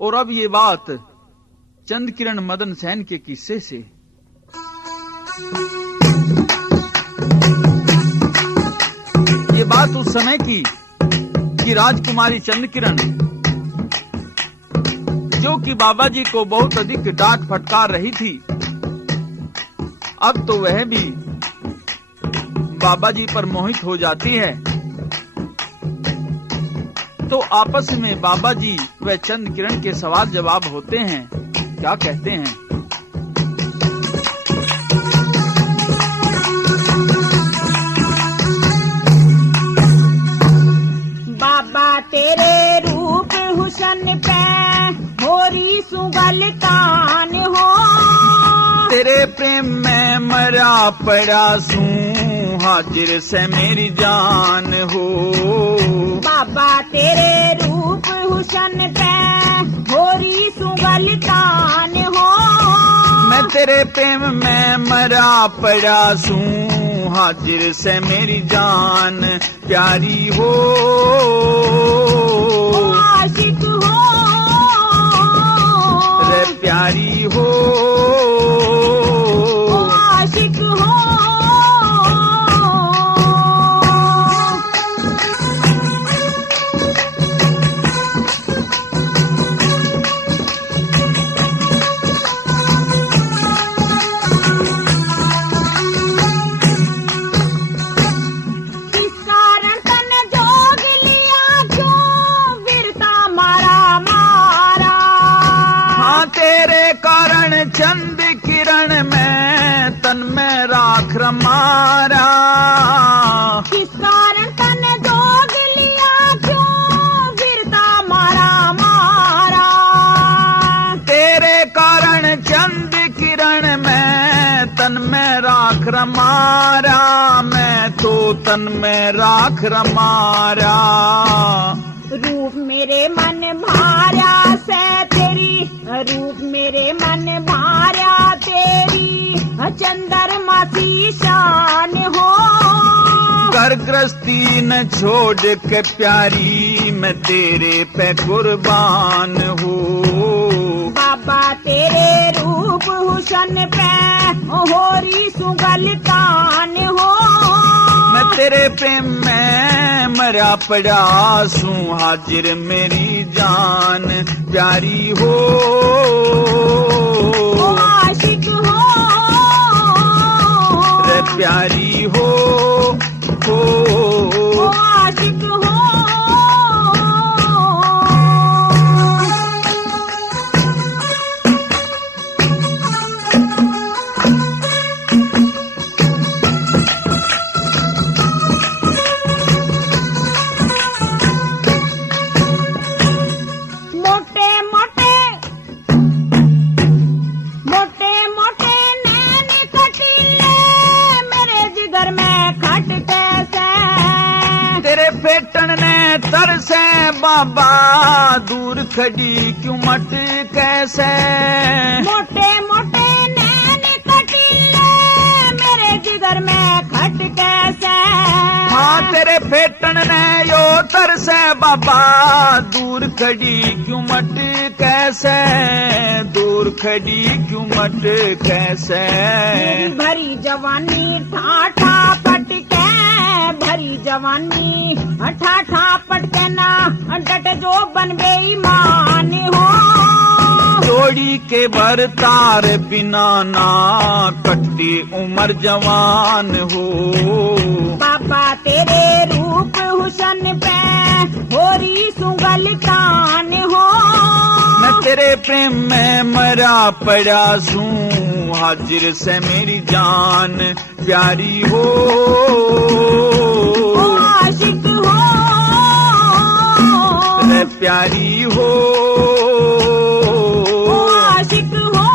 और अब ये बात चंद किरण मदन सेन के किस्से से। ये बात उस समय की कि राजकुमारी चंद किरण, जो कि बाबा जी को बहुत अधिक डांट फटकार रही थी, अब तो वह भी बाबा जी पर मोहित हो जाती है। तो आपस में बाबा जी व चंद किरण के सवाल जवाब होते हैं। क्या कहते हैं? बाबा तेरे रूप हुसन पे होरी सुगलतान हो, तेरे प्रेम में मरा पड़ा सू हाजिर से मेरी जान हो। बाबा तेरे रूप हुसन पे होरी सुगलतान हो, मैं तेरे प्रेम में मरा पड़ा सू हाजिर से मेरी जान प्यारी हो। आशिक हो रे प्यारी हो, आशिक हो। चंद किरण में तन में राख रमारा, किस कारण तन जोग लिया क्यों गिरता मारा मारा। तेरे कारण चंद किरण में तन में राख रमारा, मैं तो तन में राख रमारा। रूप मेरे मन भार्या से तेरी, रूप मेरे मन भार्या तेरी चंद्रमा सी शान हो। घर गृहस्थी न छोड़ के प्यारी मैं तेरे पे कुर्बान हो। बाबा तेरे रूप हुसन पे होरी सुगलतान हो, मैं तेरे प्रेम में मरा पड़ा सू हाजिर मेरी जान प्यारी हो। आशिक हो रे प्यारी हो, आशिक हो। फेटन ने तरसे बाबा दूर खड़ी क्यों मट कैसे। मोटे मोटे नैन कटीले मेरे जिगर में खट कैसे। हाँ तेरे फेटन ने यो तरसे बाबा दूर खड़ी क्यों मट कैसे, दूर खड़ी क्यों मट कैसे। भरी जवानी ठाठा पटके, भरी जवानी ठाठा पटके ना डट जो बन बेईमान हो। जोड़ी के बरतार बिना ना कटती उम्र जवान हो। बाबा तेरे रूप हुसन पे होरी सुगलतान हो, मैं तेरे प्रेम में मरा पड़ा सू हाजिर से मेरी जान प्यारी हो। आशिक हो रे प्यारी हो, आशिक हो।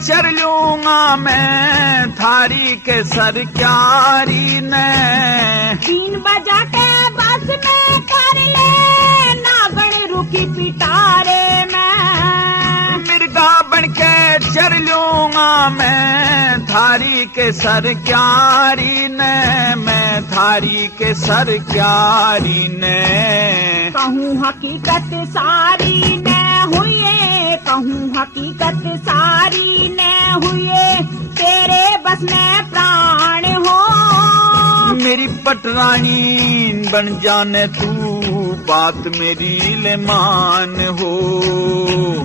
चर लूंगा मैं थारी के सर क्यारी ने 3 बजा के बस में कर ले नागण रुखी पिटारे मैं मिर्गा बन के चर लूंगा मैं थारी के सर क्यारी ने मैं थारी के सर क्यारी ने कहूँ हकीकत सारी न हुए कहूँ हकीकत सारी न हुए तेरे बस में प्राण हो मेरी पटरानी बन जाने तू बात मेरी ले मान हो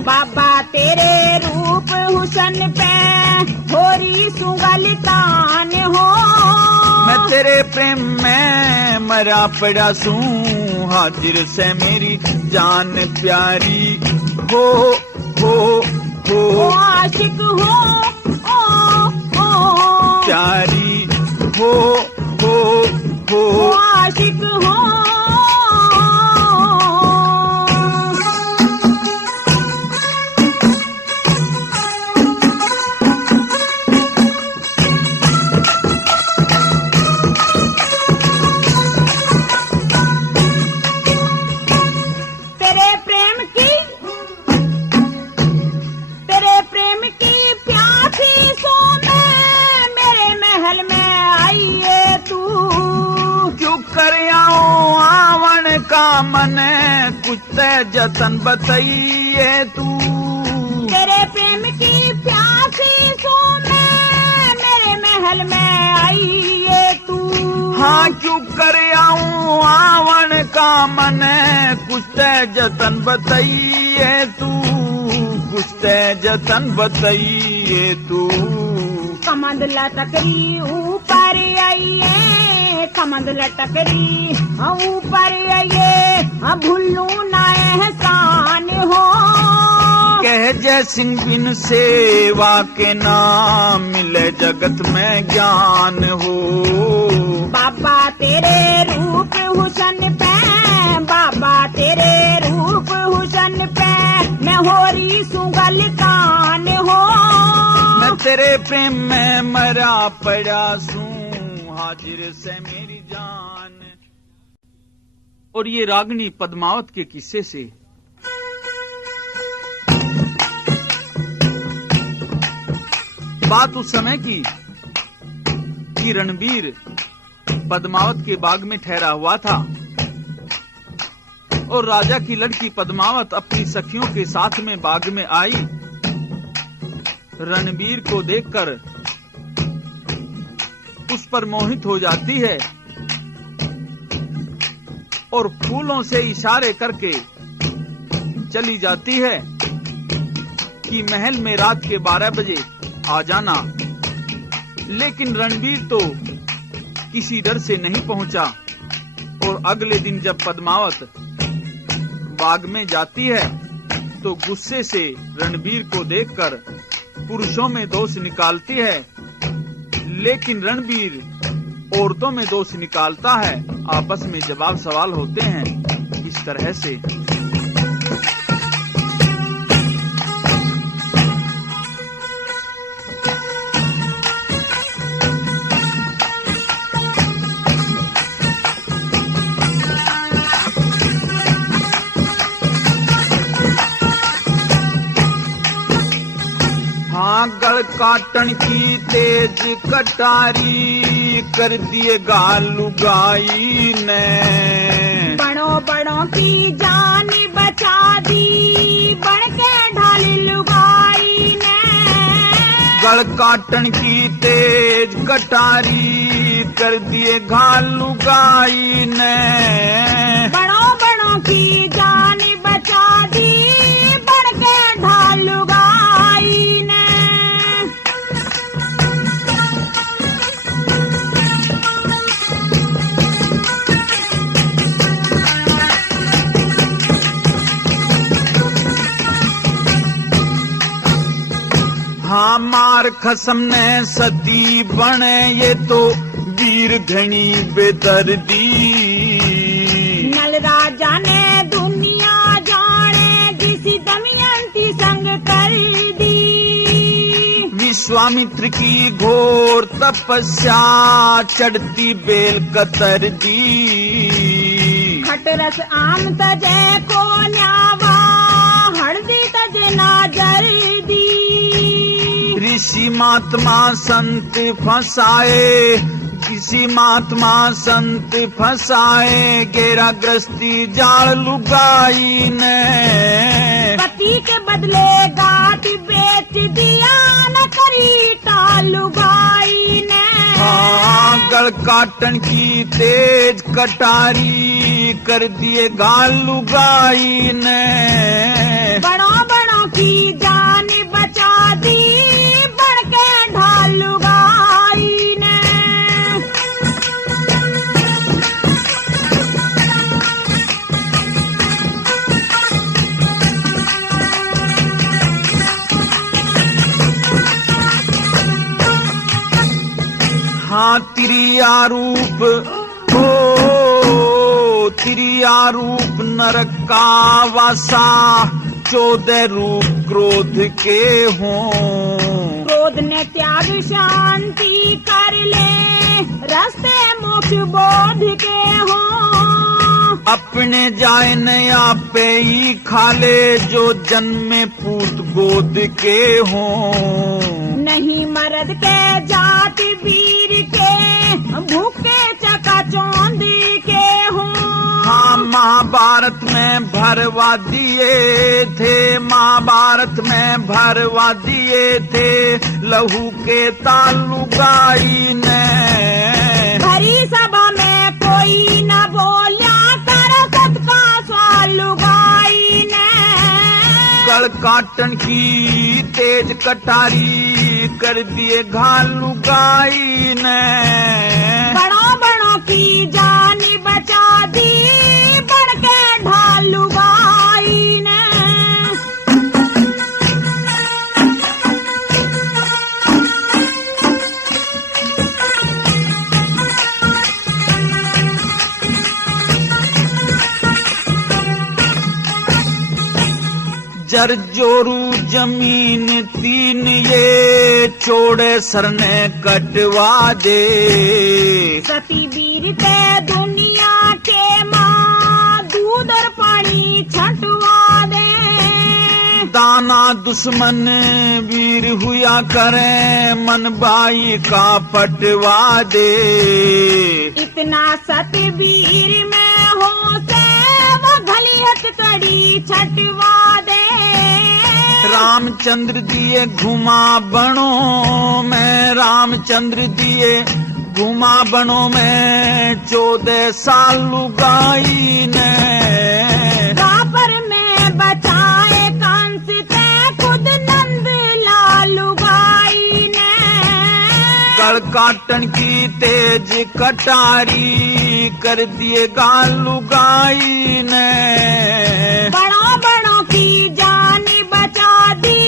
बाबा तेरे रूप हुसन पे होरी सुगल तान हो मैं तेरे प्रेम में मरा पड़ा सूं हाजिर से मेरी जान प्यारी हो ओ आशिक हो प्यारी हो ओ आशिक हो मने कुछ जतन बताइए तू तेरे प्रेम की प्यासी सो मैं मेरे महल में आइए तू हाँ क्यों कर आऊं आवन का मने कुछ जतन बताइए तू कुछ जतन बताइए तू कमंद लटकरी ऊपर आइए कमंद लटकरी ऊपर आइए भूलू ना एहसान हो कह जय सिंह बिन सेवा के नाम मिले जगत में ज्ञान हो बाबा तेरे रूप हुसन पे बाबा तेरे रूप हुसन पे मैं होरी सुगल कान हो मैं तेरे प्रेम में मरा पड़ा सूं हाजिर से मेरी जान। और ये रागनी पद्मावत के किस्से से बात उस समय की कि रणबीर पद्मावत के बाग में ठहरा हुआ था और राजा की लड़की पद्मावत अपनी सखियों के साथ में बाग में आई। रणबीर को देखकर उस पर मोहित हो जाती है और फूलों से इशारे करके चली जाती है कि महल में रात के 12 बजे आ जाना। लेकिन रणबीर तो किसी डर से नहीं पहुंचा और अगले दिन जब पद्मावत बाग में जाती है तो गुस्से से रणबीर को देखकर पुरुषों में दोष निकालती है, लेकिन रणबीर औरतों में दोष निकालता है। आपस में जवाब सवाल होते हैं इस तरह से। हाँ गल काटन की तेज कटारी कर दिए गालू गाई ने बड़ों बड़ों की जान बचा दी बड़ के ढाली लुगाई ने गल काटन की तेज कटारी कर दिए घालू गाई ने बड़ों बड़ों की जान बचा दी बड़ के ढाल लुगाई ने हाँ मार खसम ने सती बने ये तो वीर घनी बेदर्दी नल राजा ने दुनिया जाने जिसी दमयंती संग कर दी विश्वामित्र की घोर तपस्या चढ़ती बेल कतर दी खटरस आम तजे को न्यावा हळदी तजे ना जल्दी ऋषि महात्मा संत फसाए किसी महात्मा संत फसाए गेरा ग्रस्ती जाल लुगाई ने पति के बदले गात बेच दिया न करी टालुगाई ने हाँ गल काटन की तेज कटारी कर दिए गाल लुगाई ने बड़ों बड़ों की जान बचा दी बढ़ के ढाल लुगाई ने हाँ तिरिया रूप हो तिरिया रूप नरक का वासा 14 रूप क्रोध के हों क्रोध ने त्याग शांति कर ले रास्ते मोक्ष बोध के हो अपने जाए नया पे ही खाले जो जन्मे पूत गोद के हों नहीं मर्द के जात वीर के भूखे चकाचौंध के हों हाँ महाभारत में भरवा दिए थे महाभारत में भरवा दिए थे लहू के तालुगाई ने भरी सभा में कोई न बोला कर सबका स्वालुगाई ने गल काटन की तेज कटारी कर दिए घाल लुगाई ने बड़ों बड़ों की जान बचा दी बढ़ के ढाल लुगाई ने जरजोरू जमीन 3 ये चौड़े सरने कटवा दे सती वीर ते दुनिया के माँ दूध और पानी छटवा दे दाना दुश्मन वीर हुआ करे मन बाई का पटवा दे इतना सतवीर में हो से वो भली हथकड़ी छटवा दे रामचंद्र दिए घुमा बनों में रामचंद्र दिए घुमा बनों में 14 साल लुगाई ने द्वापर में बचाए कंस ते खुद नंद लाल लुगाई ने गल काटन की तेज कटारी कर दिए गाल लुगाई ने बड़ों बड़ों की जान बचा दी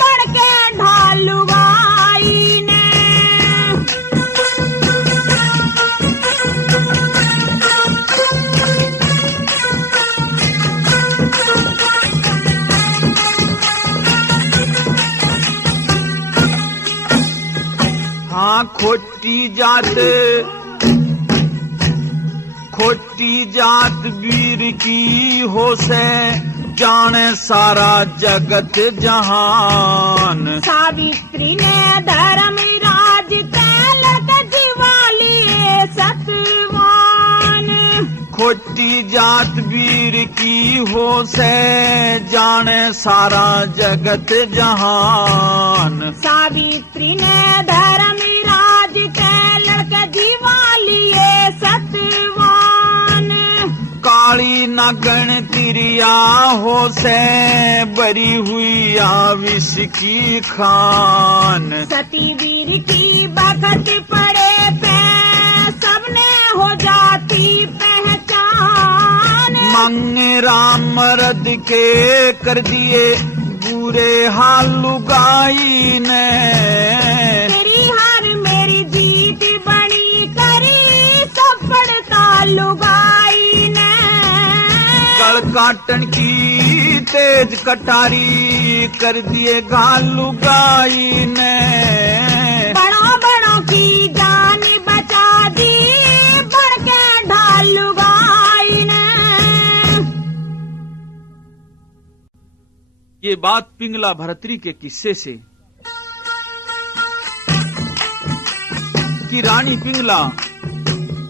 बढ़ के ढाल लुगाई ने हाँ खोटी जात वीर की हो से जाने सारा जगत जहान सावित्री ने धर्म राज तैलक दिवाली सतवान खोटी जात वीर की हो से जाने सारा जगत जहान सावित्री ने धर्म राज तैलक दिवाली सतवान काली नगन तिरिया हो से बरी हुई आविश की खान सती वीर की बखत पड़े पे सबने हो जाती पहचान मंगे राम मर्द के कर दिए बुरे हाल लुगाई ने तेरी हार मेरी जीत बड़ी करी सब पड़ता लुगाई ने गल काटन की तेज कटारी कर दिए गाल लुगाई ने ये बात पिंगला भरतरी के किस्से से कि रानी पिंगला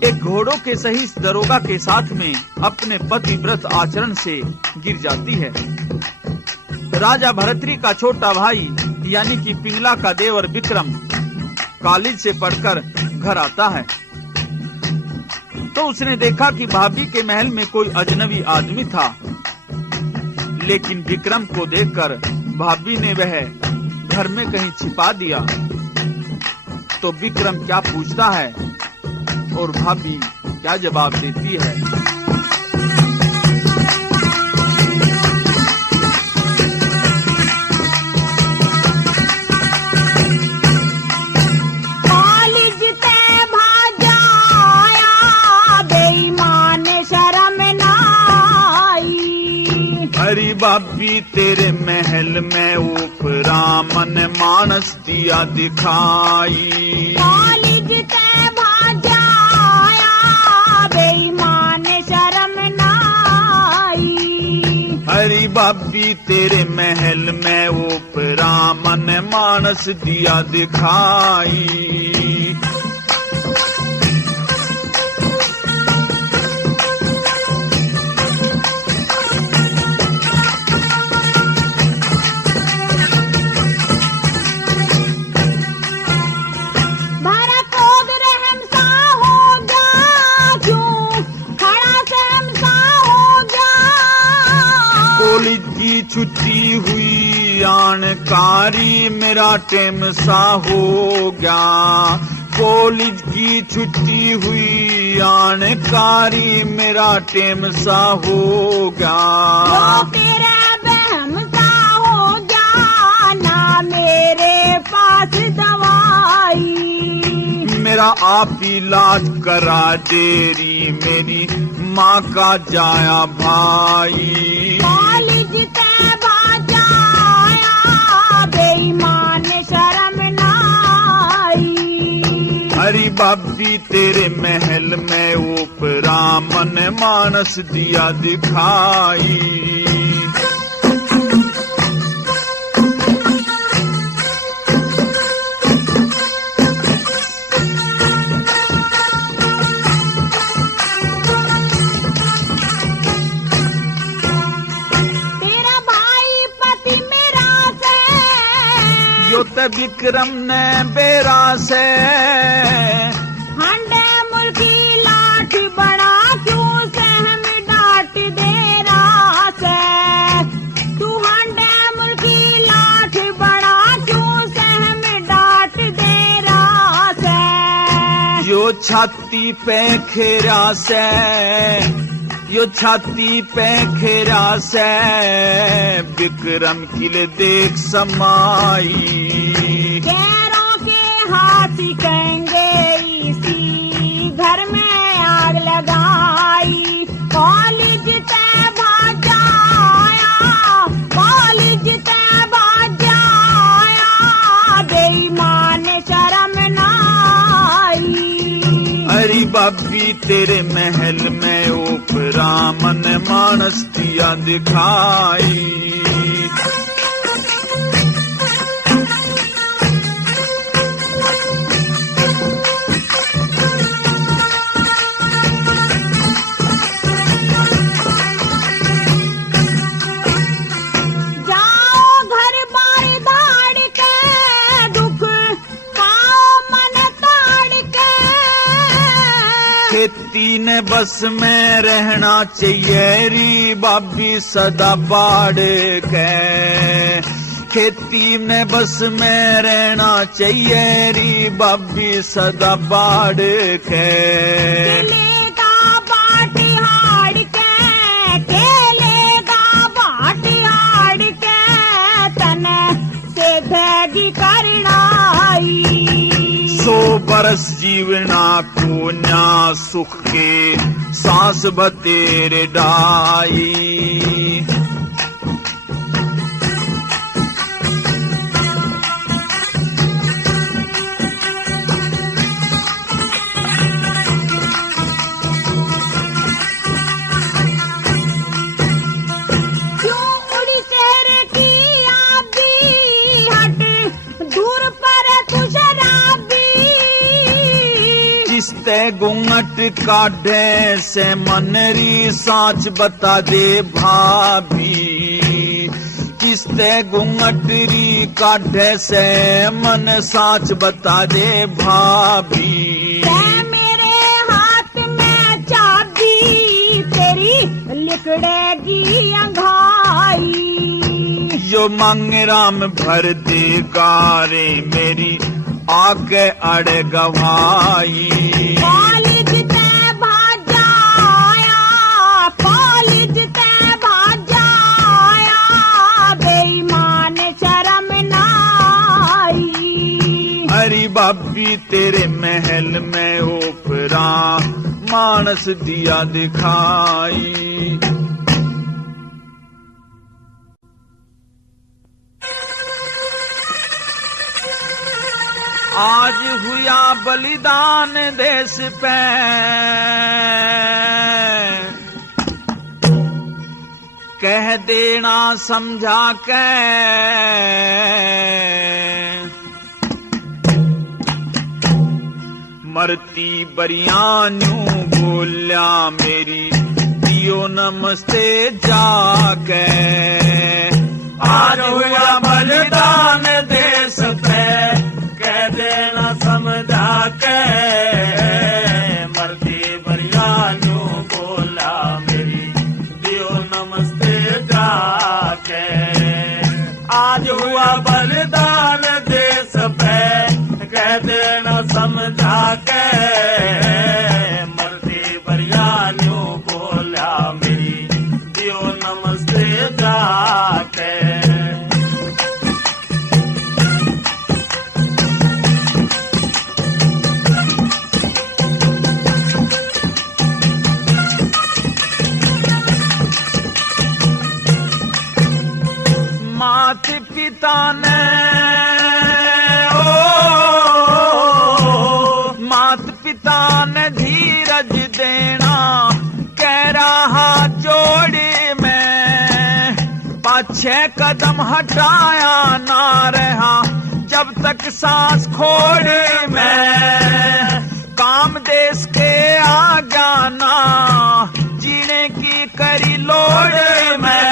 एक घोड़ों के सही दरोगा के साथ में अपने पतिव्रत आचरण से गिर जाती है। राजा भरतरी का छोटा भाई यानी कि पिंगला का देवर विक्रम कॉलेज से पढ़कर घर आता है तो उसने देखा कि भाभी के महल में कोई अजनबी आदमी था, लेकिन विक्रम को देखकर भाभी ने वह घर में कहीं छिपा दिया। तो विक्रम क्या पूछता है और भाभी क्या जवाब देती है। हरी भाभी तेरे महल में ऊपरा मन मानस दिया दिखाई, कॉलेज ते भाजाया बेईमान शर्म नाई। हरी भाभी तेरे महल में ऊपरा मन मानस दिया दिखाई। कॉलेज की छुट्टी हुई जानकारी मेरा टेम सा हो गया, कॉलेज की छुट्टी हुई जानकारी मेरा टेम सा हो गया। तेरा बहम सा हो गया ना मेरे पास दवाई, मेरा आप इलाज करा देरी मेरी माँ का जाया भाई। कॉलेज ते भाजाया बेईमान शर्म नाई। हरी भाभी तेरे महल में ऊपरा मन मानस दिया दिखाई। विक्रम ने बेरा से हंडे मुल्की लाठ बड़ा क्यों से हम डांट दे रहा से, तू हंडे मुल्की लाठ बड़ा क्यों से हम डांट दे रहा से। यो छाती पे खेरा से, यो छाती पे खेरा से विक्रम किले देख समाई। हाथी कहेंगे इसी घर में आग लगाई, कॉलेज ते भाजाया, कॉलेज ते भाजाया बेईमान शर्म नाई। हरी भाभी तेरे महल में ऊपरा मन मानस दिया दिखाई। खेती ने बस में रहना चाहिए री भाभी सदा बाढ़ के, खेती ने बस में रहना चाहिए री भाभी सदा बाढ़ के। केलेगा बाटिहाड़ के, केलेगा बाटिहाड़ के तन से भेगी करनाई। 100 बरस जीवना को न्या सुख के सांस बतेरे डाई। क्यों उड़ी चेहरे की किसते घूंघट काढ़े से मनरी साच बता दे भाभी, किसते घूंघटरी काढ़े से मन साच बता दे भाभी। मेरे हाथ में चाबी तेरी लिकड़ेगी अंघाई, जो मांगे राम भर दे गारे मेरी आके अड़े गवाई। कॉलेज ते भाजाया, कॉलेज ते भाजाया, बेईमान शर्म नाई। अरे बाबी तेरे महल में ओपरा मानस दिया दिखाई। आज हुआ बलिदान देश पे, कह देना समझा के, मरती बरियानू बोल्या मेरी दियो नमस्ते जाके। आज हुआ बलिदान देश पे, कह देना समझा के, मरती बरियानू बोला मेरी दियो नमस्ते जाके। आज हुआ बलिदान देश पे, कह देना समझा के, मरती बरियानू बोला मेरी दियो नमस्ते जाके। माता पिता ने माता पिता ने धीरज देना, कह रहा जोड़े में, पाछे कदम हटाया ना रहा जब तक सांस खोड़े में। काम देश के आ जाना, जीने की करी लोड़े में,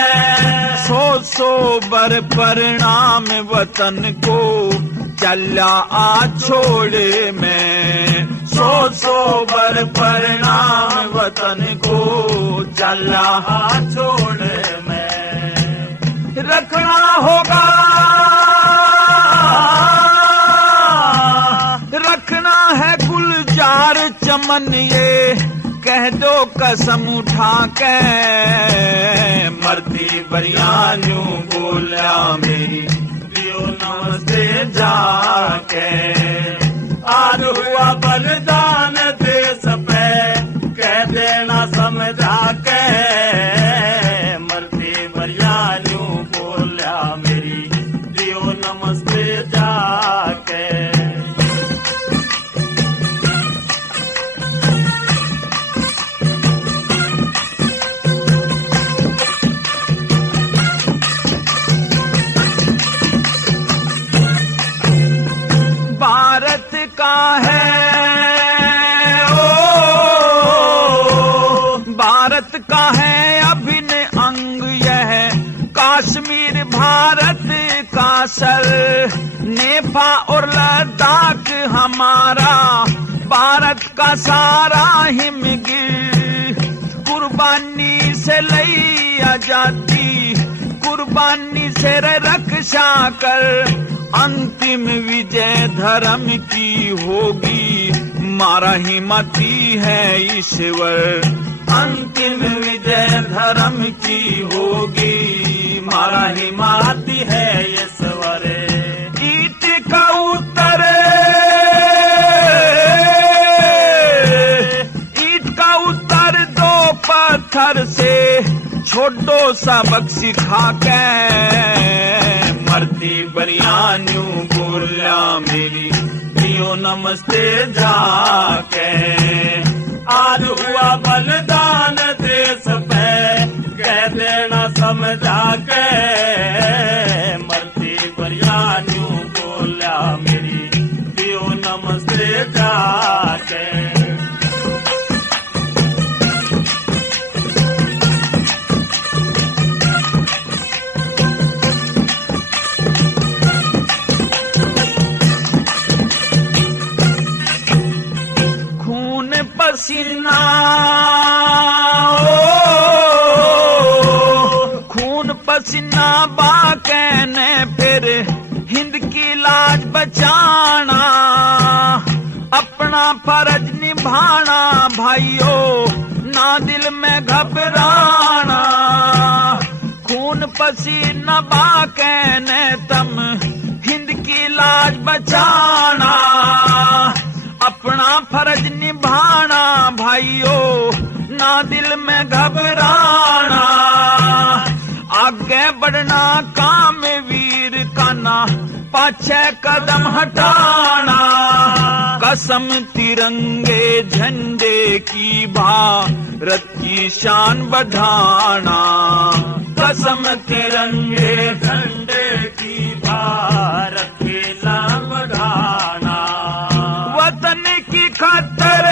सो बर परिणाम वतन को चला आ छोड़े में। सो बर परिणाम वतन को चला आ छोड़े में। रखना होगा, रखना है गुलजार चमन ये, कह दो कसम उठा के, मरती बरियानू बोला मेरी दियो नमस्ते जाके। आज हुआ बलिदान देश पे, कह देना समझा के, मरती बरियानू बोला मेरी दियो नमस्ते जाके। भारत का है भारत का है अभिन्न अंग यह, काश्मीर भारत का सर, नेपाल और लद्दाख हमारा, भारत का सारा हिमगिर, कुर्बानी से लई आजादी, कुर्बानी से रक्षा कर, अंतिम विजय धर्म की होगी, मारा हिम्मती है ईश्वर। अंतिम विजय धर्म की होगी, मारा हिम्मती है ईश्वर। ईट का उत्तर, ईट का उत्तर दो पत्थर से, छोटो सबक सिखा के, मरती बरियानू बोला मेरी दियो नमस्ते जाके। आज हुआ बलिदान देश पे, कह देना समझा के, मरती बरियानू बोला मेरी दियो नमस्ते जाके। बचाना, अपना फर्ज निभाना भाइयों, ना दिल में घबराना। खून पसीना बाके ने तम हिंद की लाज बचाना, अपना फर्ज निभाना भाइयों, ना दिल में घबराना। आगे बढ़ना काम वीर का ना पाछे कदम हटाना। कसम तिरंगे झंडे की भारत की शान बढ़ाना, कसम तिरंगे झंडे की भारत की शान बढ़ाना। वतन की खातिर,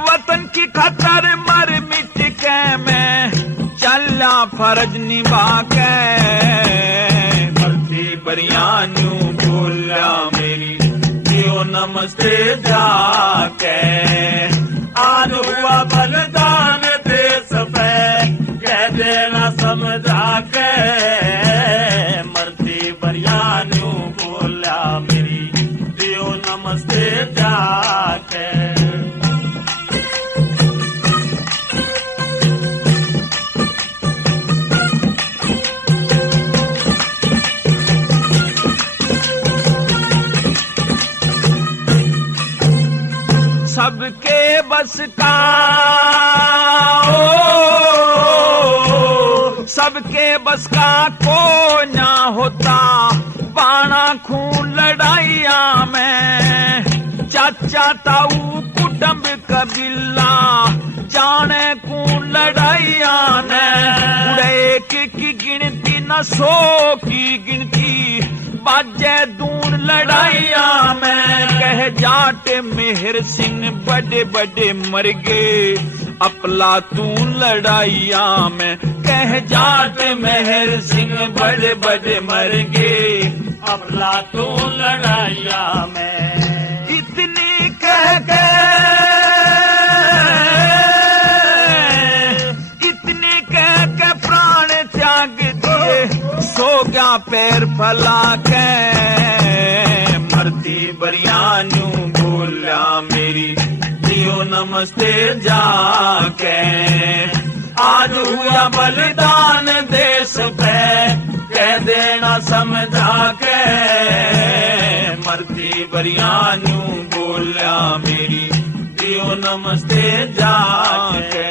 वतन की खातिर मर मिट के मैं चला फर्ज निभा के। भर्ती बरियानू बोला मेरी दियो नमस्ते जाके। आज हुआ बलिदान देश पे कह देना समझा के। मरती बरियानू बोला मेरी दियो नमस्ते जाके। सबके बस का सबके बस का को ना होता, बाणा खून लड़ाइया में। चाचा ताऊ कुटुंब कबीला जाने खून लड़ाइया ने। एक की गिनती न 100 की गिनती बाजे दूर लड़ाइया में। कह जाट मेहर सिंह बड़े बड़े मर गए अफलातून लड़ाइया में। कह जाट मेहर सिंह बड़े बड़े मर गए अफलातून लड़ाइया में। इतनी कह के, इतनी कह के प्राण त्याग दिए, सो गया पैर फैला के। मरती बरियानू बोला मेरी दियो नमस्ते जाके। आज हुआ बलिदान देश पे कह देना समझा के। मरती बरियानू बोला मेरी दियो नमस्ते जाके।